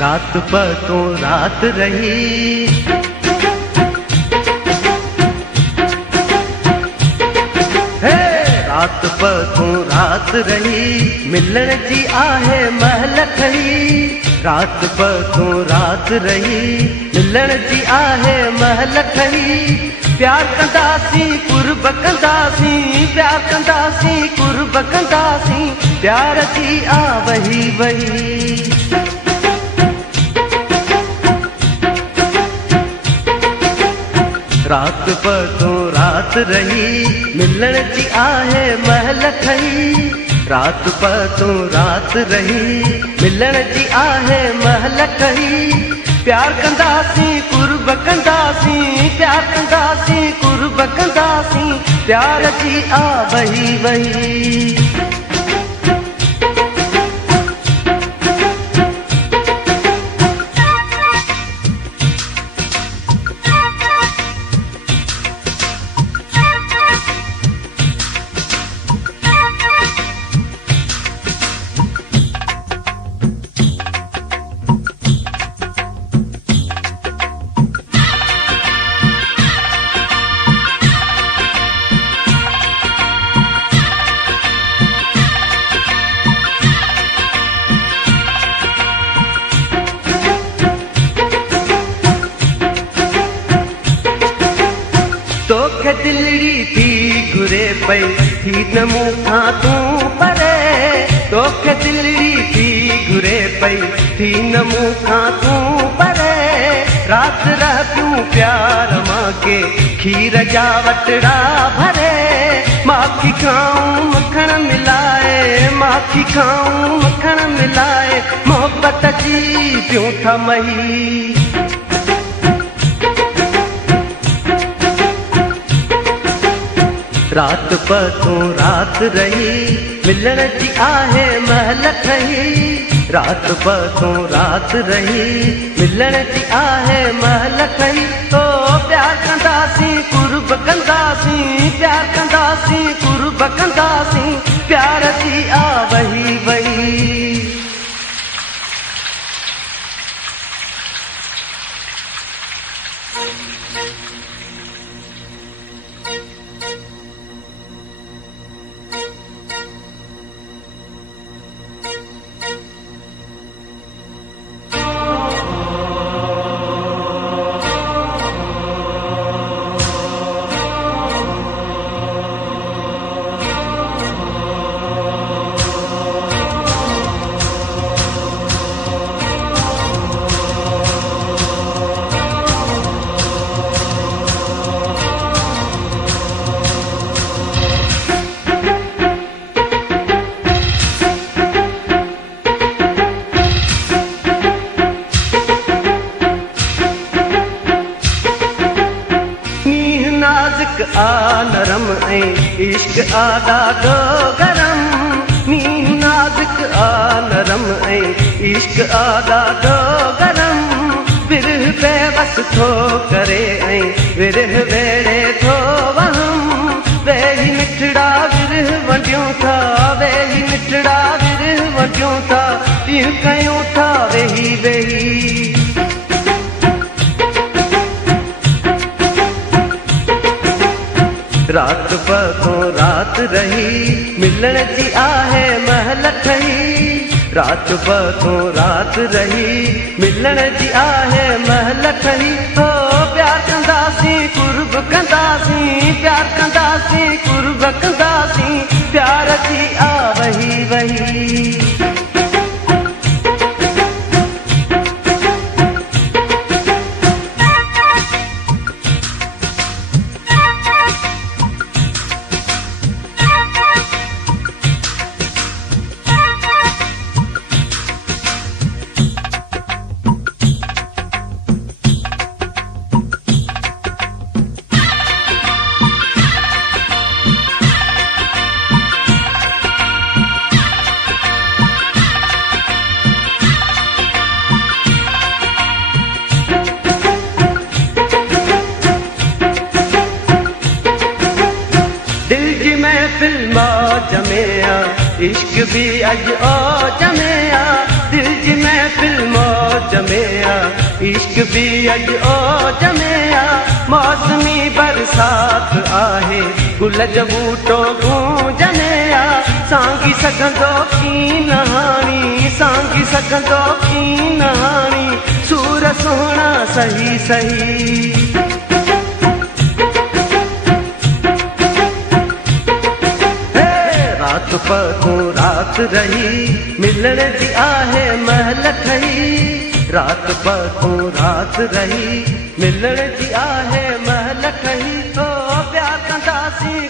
रात पर तो रात रही, हे रात पर तो रात रही, मिलण जी आहे महल खड़ी। रात पर तो रात रही, मिलण जी आहे महल खड़ी। प्यार कंदासी कुर्ब कंदासी, प्यार कंदासी कुर्ब कंदासी, प्यार जी आ वही वही। रात पर तो रात रही, मिलण जी आहे महल खड़ी। रात पर तो रात रही, मिलण जी आहे महल खड़ी। प्यार कंदासी कुर्ब कंदासी, प्यार कंदासी कुर्ब कंदासी, प्यार जी आ वही वही। तोखे दिलड़ी थी घुरे पई थी न मूंखां तूं परे। तोखे दिलड़ी थी घुरे पई थी न मूंखां तूं परे। रात रह पियूं प्यार मां के खीर जा वटड़ा भरे। माखी खाऊं मखण मिलाए, माखी खाऊं मखण मिलाए, मोहब्बत जी पियूं था मही। रात पर तो रात रही, मिलण जी आहे महल खड़ी। रात पर तो रात रही, मिलण जी आहे महल खड़ी। ओ प्यार कंदासी कुर्ब कंदासी, प्यार कंदासी कुर्ब कंदासी, प्यार जी आ वही वही। आ नरम ऐं इश्क आ ॾाढो गरम। नींह नाज़ुक आ नरम ऐं इश्क आ ॾाढो गरम। विरह बेवस थो करे ऐं विरह वेड़े थो वहम। वेही मिठड़ा विरह वंडियूं था, वेही मिठड़ा विरह वंडियूं था, इहो कयूं था वेही वेही। रात पर तो रात रही, मिलण जी आहे महल खड़ी। रात पर तो रात रही, मिलण जी आहे महल खड़ी। ओ प्यार कंदासी कुर्ब कंदासी, प्यार कंदासी कुर्ब कंदासी, प्यार जी आ वही वही। दिल मौज में आ, इश्क भी अज औज में आ, दिल जी महफिल मौज में आ, इश्क भी अज औज में आ। मौसमी बरसात आहे, गुल जो बूटो गूंज में आ, सांगी सघंदो की नहाणी, सांगी सघंदो की नहाणी, सूर सुहिणा सही सही। रात पतूं रात रही, मिलण जी आहे महल ठही, रात पतूं रात रही, मिलण जी आहे महल ठही, तो प्यार कंदासीं